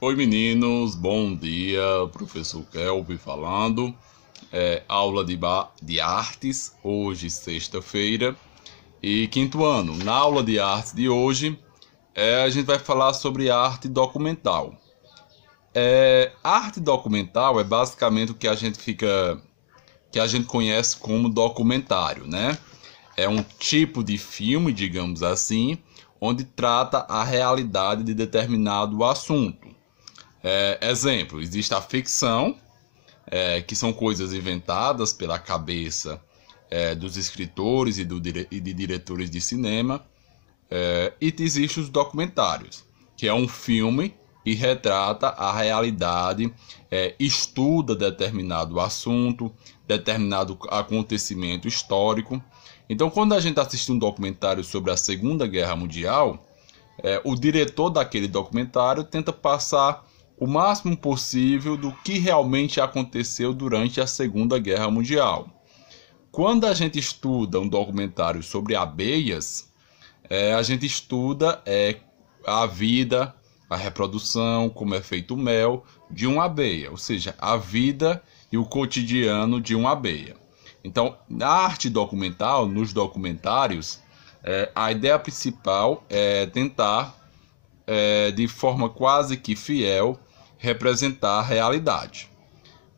Oi meninos, bom dia, professor Kelvin falando, aula de artes, hoje sexta-feira e quinto ano. Na aula de artes de hoje, a gente vai falar sobre arte documental. Arte documental é basicamente o que que a gente conhece como documentário, né? É um tipo de filme, digamos assim, onde trata a realidade de determinado assunto. Exemplo, existe a ficção, que são coisas inventadas pela cabeça dos escritores e de diretores de cinema. E existem os documentários, que é um filme e retrata a realidade, estuda determinado assunto, determinado acontecimento histórico. Então, quando a gente assiste um documentário sobre a Segunda Guerra Mundial, o diretor daquele documentário tenta passar o máximo possível do que realmente aconteceu durante a Segunda Guerra Mundial. Quando a gente estuda um documentário sobre abelhas, a gente estuda a vida, a reprodução, como é feito o mel de uma abelha, ou seja, a vida e o cotidiano de uma abelha. Então, na arte documental, nos documentários, a ideia principal é tentar, de forma quase que fiel, representar a realidade.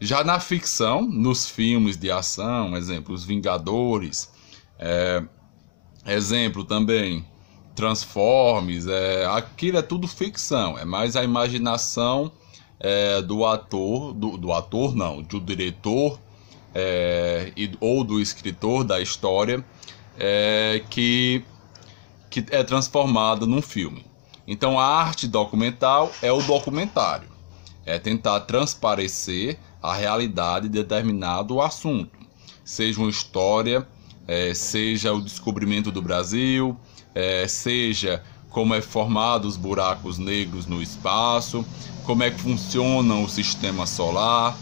Já na ficção, nos filmes de ação, exemplo, Os Vingadores, exemplo também, Transformers, aquilo é tudo ficção, é mais a imaginação do ator, do ator não, do diretor ou do escritor da história que é transformada num filme. Então a arte documental é o documentário, é tentar transparecer a realidade de determinado assunto, seja uma história, seja o descobrimento do Brasil, seja como é formado os buracos negros no espaço, como é que funciona o sistema solar,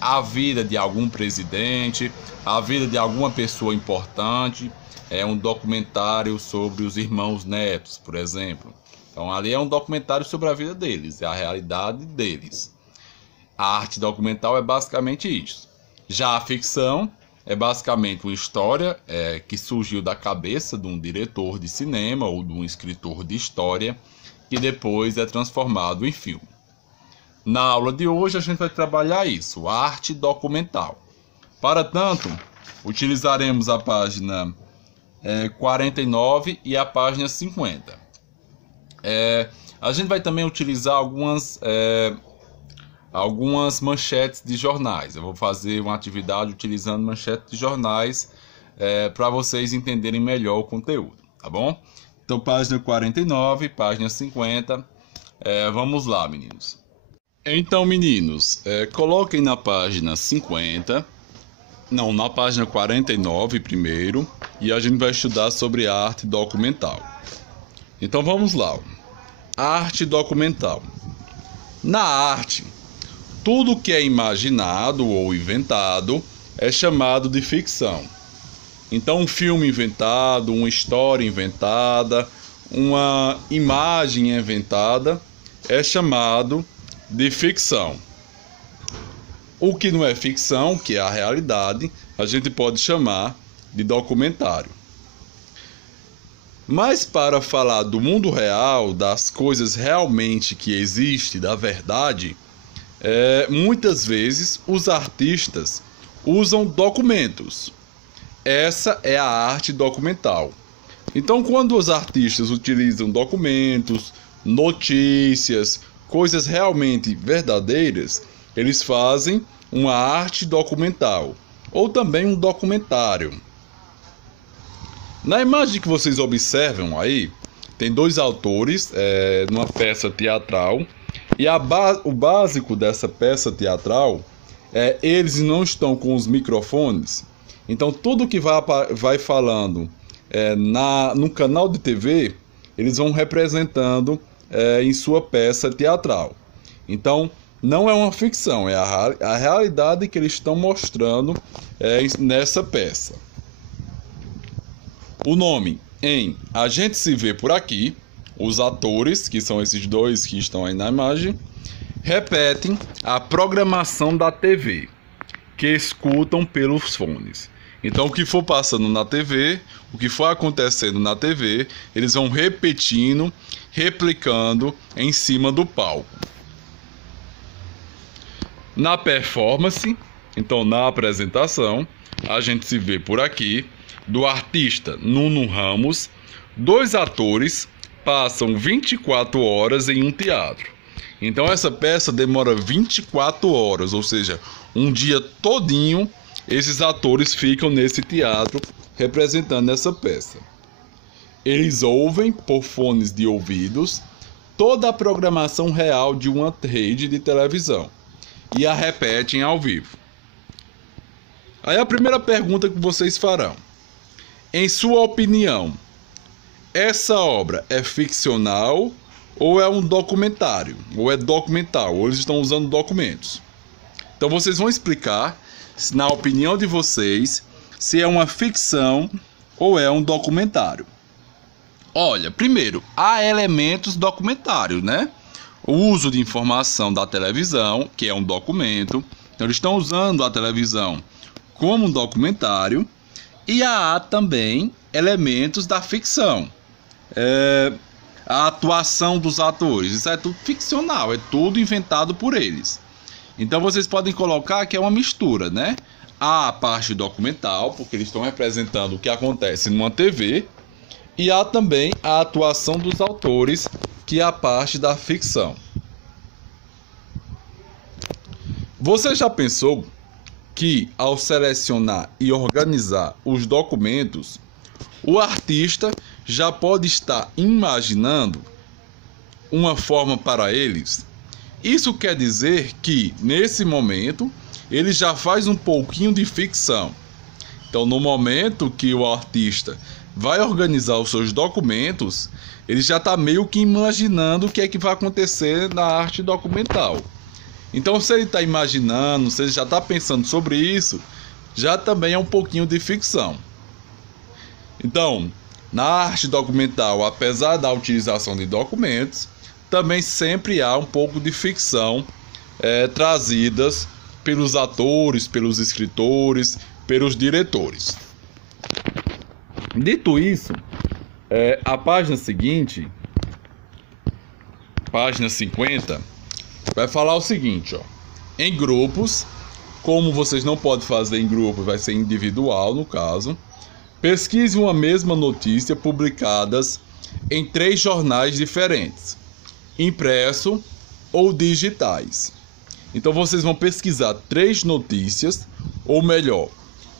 a vida de algum presidente, a vida de alguma pessoa importante. É um documentário sobre os irmãos Netos, por exemplo. Então ali é um documentário sobre a vida deles, é a realidade deles. A arte documental é basicamente isso. Já a ficção é basicamente uma história que surgiu da cabeça de um diretor de cinema ou de um escritor de história que depois é transformado em filme. Na aula de hoje a gente vai trabalhar isso, a arte documental. Para tanto, utilizaremos a página 49 e a página 50. A gente vai também utilizar algumas manchetes de jornais. Eu vou fazer uma atividade utilizando manchetes de jornais para vocês entenderem melhor o conteúdo, tá bom? Então, página 49, página 50. Vamos lá, meninos. Então, meninos, coloquem na página 50, não, na página 49 primeiro, e a gente vai estudar sobre a arte documental. Então, vamos lá. Arte documental. Na arte, tudo que é imaginado ou inventado é chamado de ficção. Então, um filme inventado, uma história inventada, uma imagem inventada é chamado de ficção. O que não é ficção, que é a realidade, a gente pode chamar de documentário. Mas para falar do mundo real, das coisas realmente que existem, da verdade, muitas vezes os artistas usam documentos. Essa é a arte documental. Então, quando os artistas utilizam documentos, notícias, coisas realmente verdadeiras, eles fazem uma arte documental ou também um documentário. Na imagem que vocês observam aí, tem dois autores numa peça teatral. E o básico dessa peça teatral eles não estão com os microfones. Então tudo que vai falando no canal de TV, eles vão representando em sua peça teatral. Então não é uma ficção, é a realidade que eles estão mostrando nessa peça. O nome em A Gente Se Vê Por Aqui, os atores, que são esses dois que estão aí na imagem, repetem a programação da TV, que escutam pelos fones. Então, o que for passando na TV, o que for acontecendo na TV, eles vão repetindo, replicando em cima do palco. Na performance, então na apresentação, a gente se vê por aqui, do artista Nuno Ramos, 2 atores passam 24 horas em um teatro. Então essa peça demora 24 horas, ou seja, um dia todinho esses atores ficam nesse teatro representando essa peça. Eles ouvem por fones de ouvidos toda a programação real de uma rede de televisão e a repetem ao vivo. Aí a primeira pergunta que vocês farão: em sua opinião, essa obra é ficcional ou é um documentário? Ou é documental? Ou eles estão usando documentos? Então vocês vão explicar, na opinião de vocês, se é uma ficção ou é um documentário. Olha, primeiro, há elementos documentários, né? O uso de informação da televisão, que é um documento. Então eles estão usando a televisão como um documentário. E há também elementos da ficção. A atuação dos atores, isso é tudo ficcional, é tudo inventado por eles. Então vocês podem colocar que é uma mistura, né? Há a parte documental, porque eles estão representando o que acontece numa TV, e há também a atuação dos autores, que é a parte da ficção. Você já pensou que, ao selecionar e organizar os documentos, o artista já pode estar imaginando uma forma para eles? Isso quer dizer que, nesse momento, ele já faz um pouquinho de ficção. Então, no momento que o artista vai organizar os seus documentos, ele já está meio que imaginando o que é que vai acontecer na arte documental. Então, se ele está imaginando, se ele já está pensando sobre isso, já também é um pouquinho de ficção. Então, na arte documental, apesar da utilização de documentos, também sempre há um pouco de ficção trazidas pelos atores, pelos escritores, pelos diretores. Dito isso, a página seguinte, página 50, vai falar o seguinte, ó: em grupos, como vocês não podem fazer em grupo, vai ser individual no caso, pesquise uma mesma notícia publicadas em 3 jornais diferentes, impresso ou digitais. Então vocês vão pesquisar 3 notícias, ou melhor,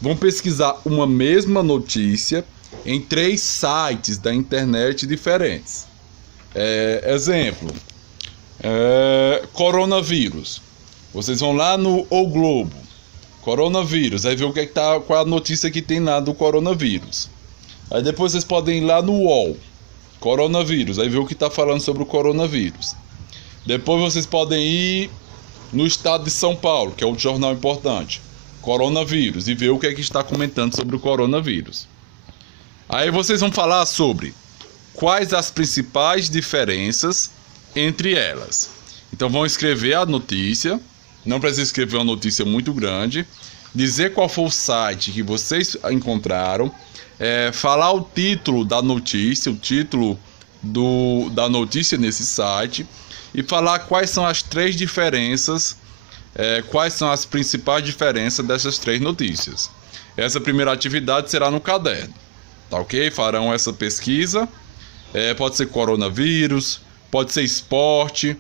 vão pesquisar uma mesma notícia em 3 sites da internet diferentes. Exemplo, coronavírus. Vocês vão lá no O Globo, coronavírus, aí ver o que é que tá, qual é a notícia que tem lá do coronavírus. Aí depois vocês podem ir lá no UOL, coronavírus, aí ver o que está falando sobre o coronavírus. Depois vocês podem ir no Estado de São Paulo, que é outro jornal importante, coronavírus, e ver o que é que está comentando sobre o coronavírus. Aí vocês vão falar sobre quais as principais diferenças entre elas. Então vão escrever a notícia, não precisa escrever uma notícia muito grande, dizer qual foi o site que vocês encontraram, falar o título da notícia, o título da notícia nesse site, e falar quais são as 3 diferenças, quais são as principais diferenças dessas 3 notícias. Essa primeira atividade será no caderno, tá ok? Farão essa pesquisa, pode ser coronavírus, pode ser esporte,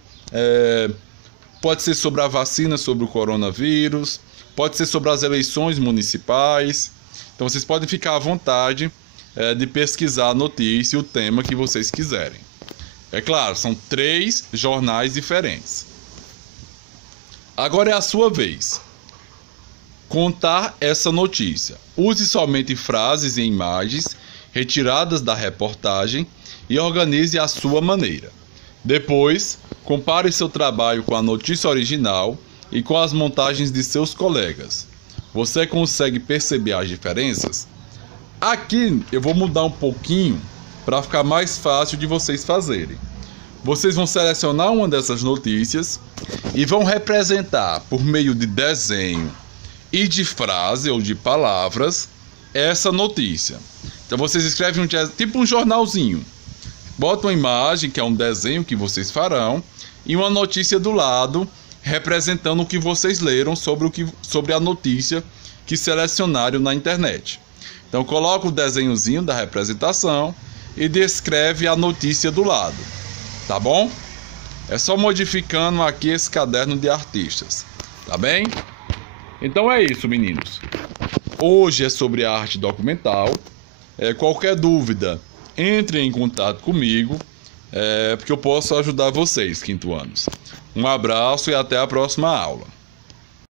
pode ser sobre a vacina sobre o coronavírus, pode ser sobre as eleições municipais. Então vocês podem ficar à vontade de pesquisar a notícia e o tema que vocês quiserem. É claro, são 3 jornais diferentes. Agora é a sua vez. Contar essa notícia. Use somente frases e imagens retiradas da reportagem e organize à sua maneira. Depois, compare seu trabalho com a notícia original e com as montagens de seus colegas. Você consegue perceber as diferenças? Aqui eu vou mudar um pouquinho para ficar mais fácil de vocês fazerem. Vocês vão selecionar uma dessas notícias e vão representar por meio de desenho e de frase ou de palavras essa notícia. Então vocês escrevem tipo um jornalzinho. Botam uma imagem, que é um desenho que vocês farão, e uma notícia do lado, representando o que vocês leram sobre a notícia que selecionaram na internet. Então coloca o desenhozinho da representação e descreve a notícia do lado. Tá bom? É só modificando aqui esse caderno de artistas. Tá bem? Então é isso, meninos. Hoje é sobre a arte documental. Qualquer dúvida, entre em contato comigo, porque eu posso ajudar vocês, quinto anos. Um abraço e até a próxima aula.